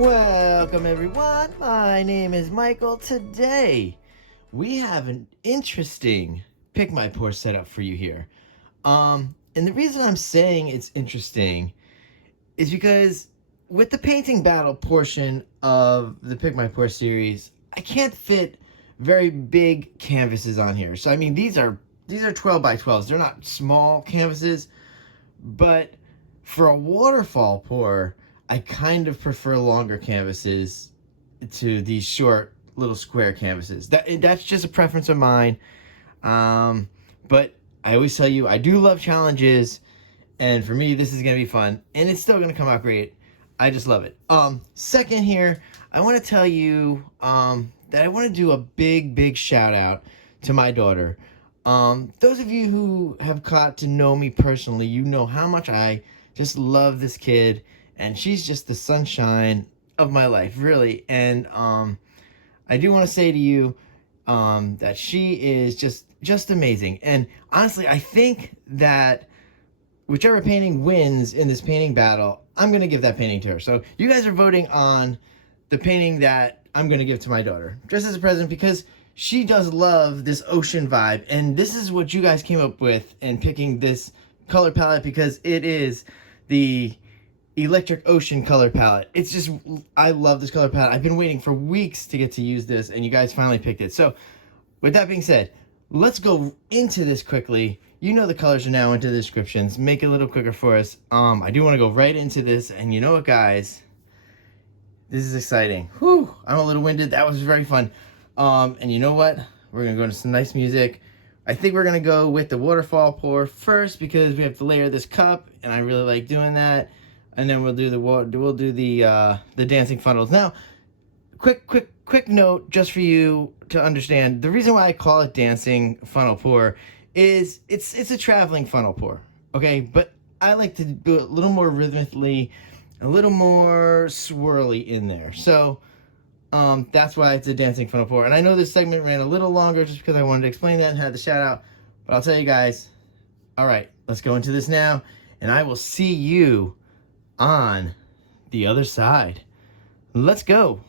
Welcome everyone, my name is Michael. Today we have an interesting Pick My Pour setup for you here. And the reason I'm saying it's interesting is because with the painting battle portion of the Pick My Pour series, I can't fit very big canvases on here. So I mean these are 12 by 12s. They're not small canvases, but for a waterfall pour, I kind of prefer longer canvases to these short little square canvases. That's just a preference of mine. But I always tell you, I do love challenges, and for me, this is gonna be fun, and it's still gonna come out great. I just love it. Second here, I want to tell you that I want to do a big shout out to my daughter. Those of you who have got to know me personally, you know how much I just love this kid. And she's just the sunshine of my life, really. And I do want to say to you that she is just amazing. And honestly, I think that whichever painting wins in this painting battle, I'm going to give that painting to her. So you guys are voting on the painting that I'm going to give to my daughter, just as a present, because she does love this ocean vibe. And this is what you guys came up with in picking this color palette, because it is the Electric Ocean color palette. It's just, I love this color palette. I've been waiting for weeks to get to use this, and you guys finally picked it. So with that being said, let's go into this quickly. You know the colors are now into the descriptions. Make it a little quicker for us. I do want to go right into this, and you know what, guys? This is exciting. Whew, I'm a little winded. That was very fun. And you know what? We're gonna go into some nice music. I think we're gonna go with the waterfall pour first, because we have to layer this cup, and I really like doing that. And then we'll do the dancing funnels. Now, quick note just for you to understand. The reason why I call it dancing funnel pour is it's a traveling funnel pour, okay? But I like to do it a little more rhythmically, a little more swirly in there. So that's why it's a dancing funnel pour. And I know this segment ran a little longer just because I wanted to explain that and had the shout out. But I'll tell you guys, all right, let's go into this now, and I will see you on the other side. Let's go.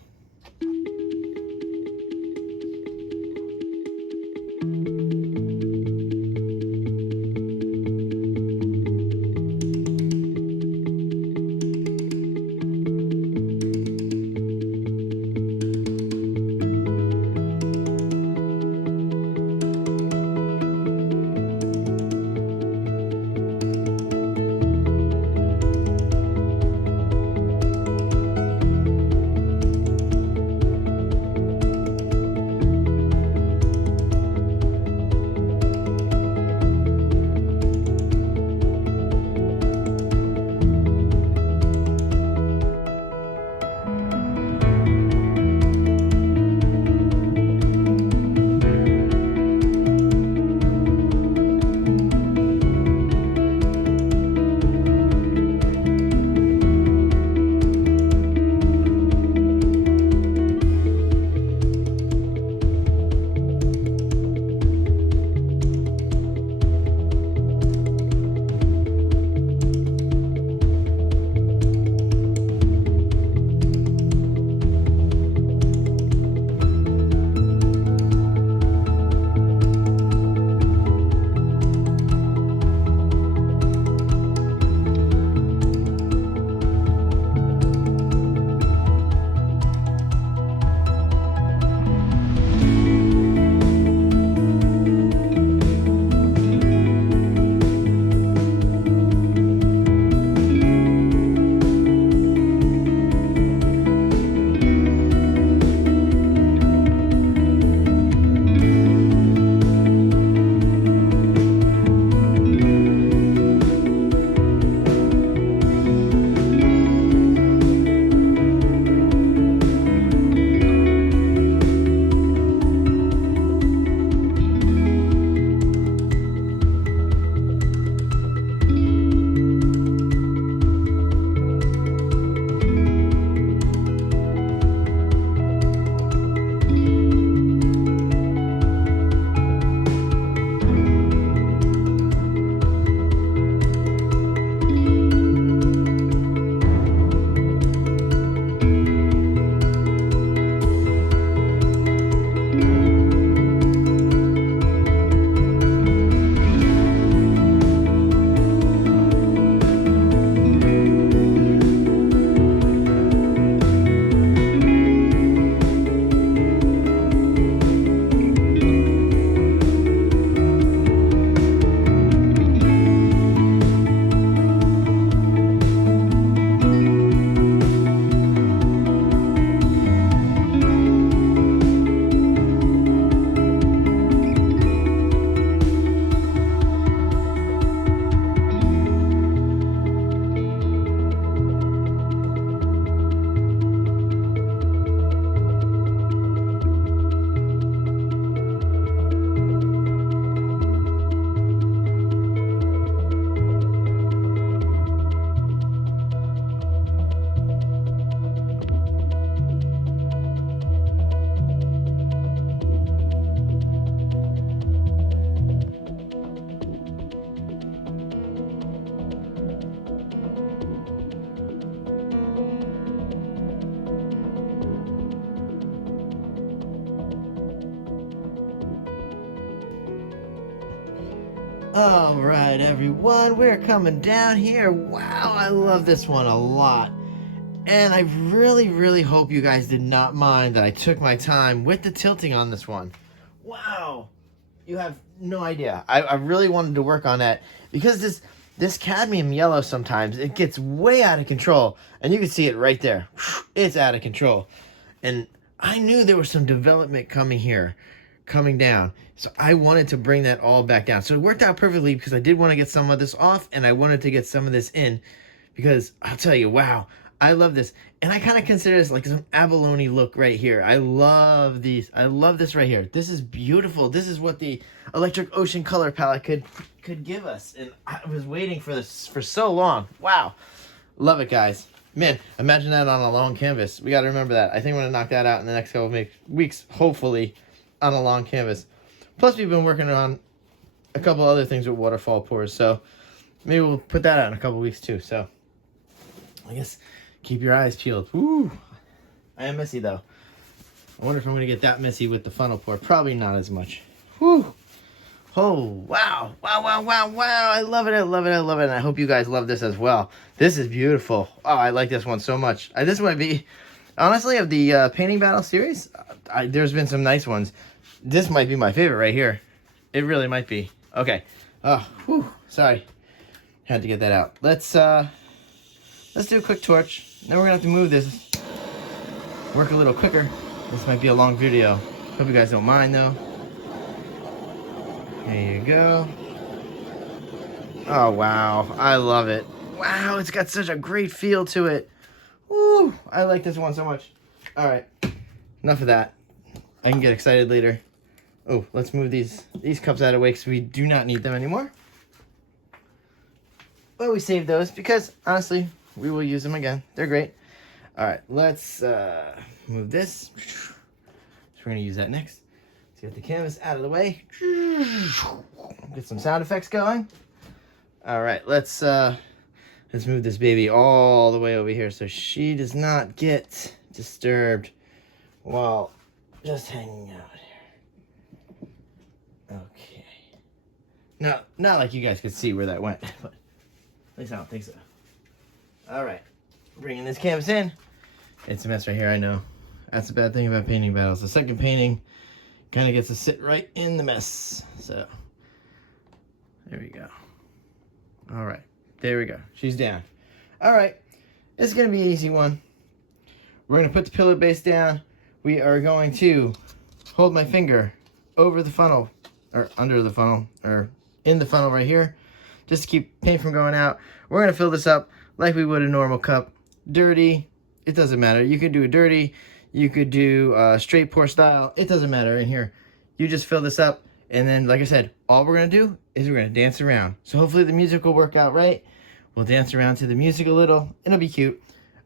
All right, everyone, we're coming down here. Wow, I love this one a lot. And I really, really hope you guys did not mind that I took my time with the tilting on this one. Wow, you have no idea. I really wanted to work on that because this cadmium yellow sometimes, it gets way out of control. And you can see it right there. It's out of control. And I knew there was some development coming down. So I wanted to bring that all back down. So it worked out perfectly because I did want to get some of this off and I wanted to get some of this in because I'll tell you, wow, I love this. And I kind of consider this like some abalone look right here. I love these. I love this right here. This is beautiful. This is what the Electric Ocean color palette could give us. And I was waiting for this for so long. Wow. Love it, guys. Man, imagine that on a long canvas. We got to remember that. I think I'm going to knock that out in the next couple of weeks, hopefully, on a long canvas. Plus, we've been working on a couple other things with waterfall pours, so maybe we'll put that out in a couple weeks too. So, I guess keep your eyes peeled. Woo! I am messy though. I wonder if I'm going to get that messy with the funnel pour. Probably not as much. Woo! Oh, wow. Wow, wow, wow, wow. I love it. I love it. I love it. And I hope you guys love this as well. This is beautiful. Oh, I like this one so much. This might be, honestly, of the painting battle series, there's been some nice ones. This might be my favorite right here. It really might be. Okay. Oh, whew. Sorry. Had to get that out. Let's do a quick torch. Then we're going to have to move this. Work a little quicker. This might be a long video. Hope you guys don't mind, though. There you go. Oh, wow. I love it. Wow, it's got such a great feel to it. Woo! I like this one so much. All right. Enough of that. I can get excited later. Oh, let's move these cups out of the way because we do not need them anymore. But we saved those because, honestly, we will use them again. They're great. All right, let's move this. So we're going to use that next. Let's get the canvas out of the way. Get some sound effects going. All right, let's move this baby all the way over here so she does not get disturbed while just hanging out here. Okay. Now, not like you guys could see where that went, but at least I don't think so. All right, bringing this canvas in. It's a mess right here, I know. That's the bad thing about painting battles. The second painting kind of gets to sit right in the mess. So, there we go. All right, there we go. She's down. All right, this is going to be an easy one. We're going to put the pillar base down. We are going to hold my finger over the funnel, or under the funnel, or in the funnel right here, just to keep paint from going out. We're going to fill this up like we would a normal cup. Dirty, it doesn't matter. You could do a dirty, you could do a straight pour style. It doesn't matter in here. You just fill this up, and then, like I said, all we're going to do is we're going to dance around. So hopefully the music will work out right. We'll dance around to the music a little. It'll be cute.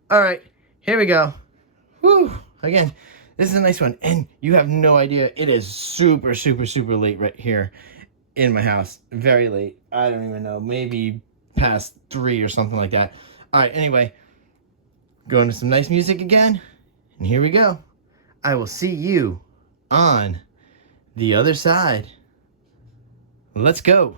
All right, here we go. Woo! Again, this is a nice one. And you have no idea. It is super, super, super late right here in my house. Very late. I don't even know. Maybe past 3 or something like that. All right, anyway. Going to some nice music again. And here we go. I will see you on the other side. Let's go.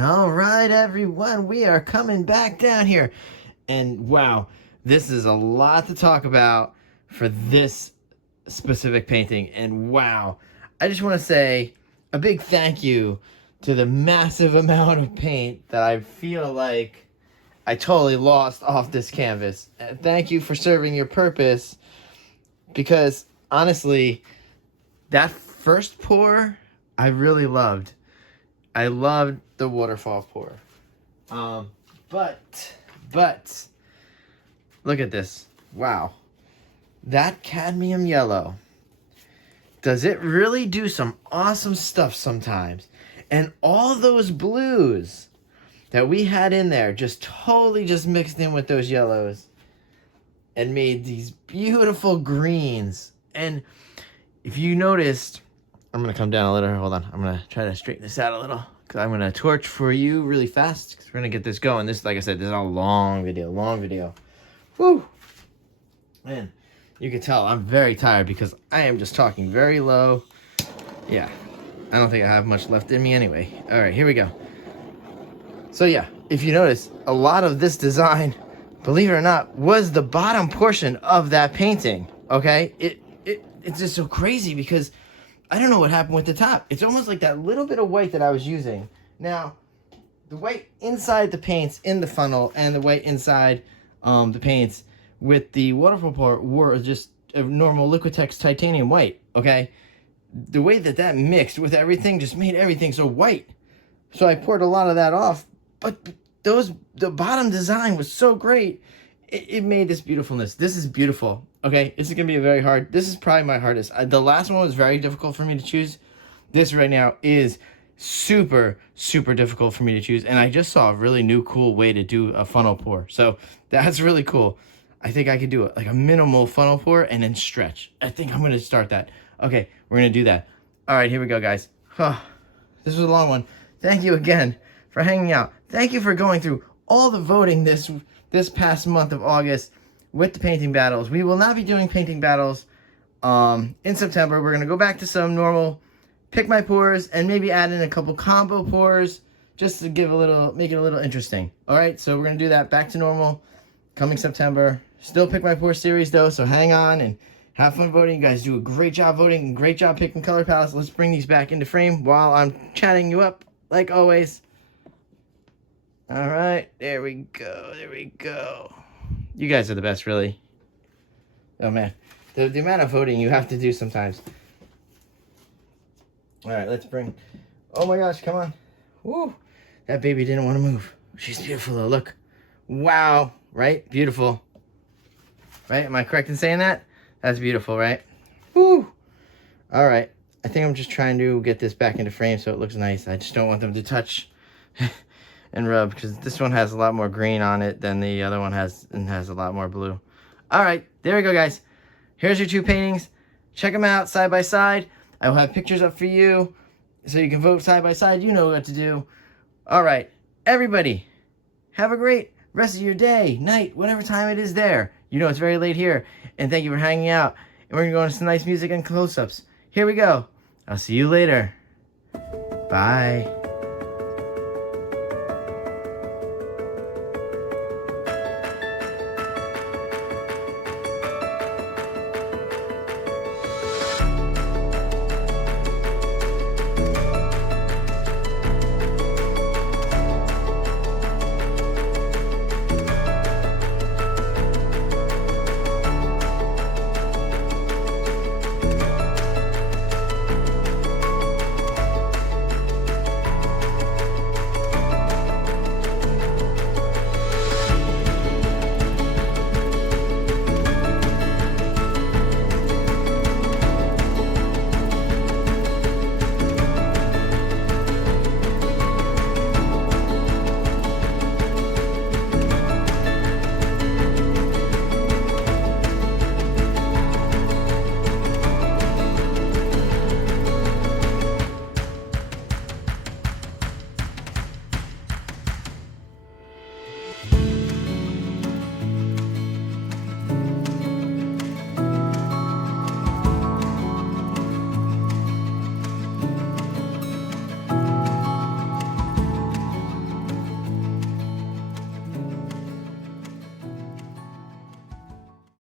All right, everyone, we are coming back down here. And wow, this is a lot to talk about for this specific painting. And wow, I just want to say a big thank you to the massive amount of paint that I feel like I totally lost off this canvas. And thank you for serving your purpose, because honestly, that first pour I really loved. I loved the waterfall pour. But look at this. Wow. That cadmium yellow. Does it really do some awesome stuff sometimes? And all those blues that we had in there just totally just mixed in with those yellows and made these beautiful greens. And if you noticed, I'm going to come down a little. Hold on. I'm going to try to straighten this out a little, because I'm going to torch for you really fast, because we're going to get this going. This, like I said, this is a long video. Woo! Man, you can tell I'm very tired because I am just talking very low. Yeah, I don't think I have much left in me anyway. All right, here we go. So yeah, if you notice, a lot of this design, believe it or not, was the bottom portion of that painting, okay? It's just so crazy because I don't know what happened with the top. It's almost like that little bit of white that I was using. Now, the white inside the paints in the funnel and the white inside the paints with the waterfall pour were just a normal Liquitex titanium white, okay? The way that mixed with everything just made everything so white. So I poured a lot of that off, but the bottom design was so great. It made this beautifulness. This is beautiful. Okay, this is going to be this is probably my hardest. The last one was very difficult for me to choose. This right now is super, super difficult for me to choose. And I just saw a really new, cool way to do a funnel pour. So that's really cool. I think I could do it like a minimal funnel pour and then stretch. I think I'm going to start that. Okay, we're going to do that. All right, here we go, guys. This was a long one. Thank you again for hanging out. Thank you for going through all the voting this past month of August with the painting battles. We will not be doing painting battles in September. We're going to go back to some normal pick my pours and maybe add in a couple combo pours just to make it a little interesting. All right, so we're going to do that back to normal coming September. Still pick my pour series though, so hang on and have fun voting. You guys do a great job voting and great job picking color palettes. Let's bring these back into frame while I'm chatting you up like always. All right, there we go. You guys are the best, really. Oh, man. The amount of voting you have to do sometimes. All right, let's bring... Oh, my gosh, come on. Woo. That baby didn't want to move. She's beautiful, though. Look. Wow. Right? Beautiful. Right? Am I correct in saying that? That's beautiful, right? Woo. All right. I think I'm just trying to get this back into frame so it looks nice. I just don't want them to touch... and rub, because this one has a lot more green on it than the other one has, and has a lot more blue. All right, there we go, guys. Here's your two paintings. Check them out side by side. I will have pictures up for you so you can vote side by side. You know what to do. All right, everybody, have a great rest of your day, night, whatever time it is there. You know it's very late here, and thank you for hanging out. And we're going to go into some nice music and close-ups. Here we go. I'll see you later. Bye.